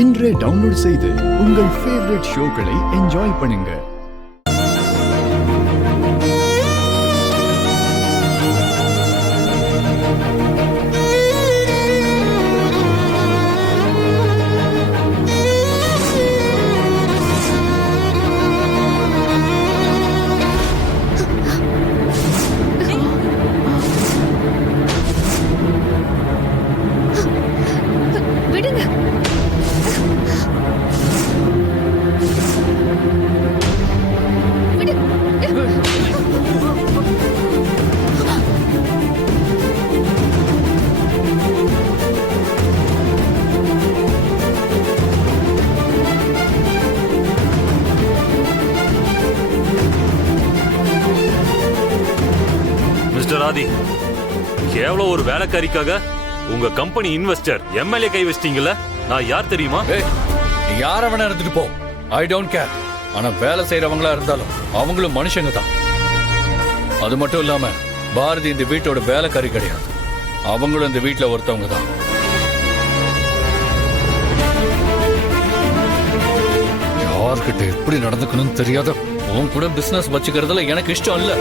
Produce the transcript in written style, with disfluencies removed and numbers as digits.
இன்றே டவுன்லோட் செய்து உங்கள் ஃபேவரட் ஷோக்களை என்ஜாய் பண்ணுங்க. ஆதி, கேவலம் ஒரு வேலைக்காரிக்காக உங்க கம்பெனி இன்வெஸ்டர் எம்எல்ஏ கை வச்சிட்டீங்கல்ல. நான் யார் தெரியுமா? யார வேணா இருந்துட்டு போ, ஐ டோன்ட் கேர். ஆனா வேலை செய்யறவங்களா இருந்தாலும் அவங்களும் மனுஷங்க தான். அது மட்டும் இல்லாம பாரதி இந்த வீட்டோட வேலைக்காரி கிடையாது, அவங்களும் இந்த வீட்டுல ஒருத்தவங்க தான். யார்கிட்ட எப்படி நடந்துக்கணும்னு தெரியாத உன் கூட பிசினஸ் வச்சுக்கிறதுல எனக்கு இஷ்டம் இல்ல.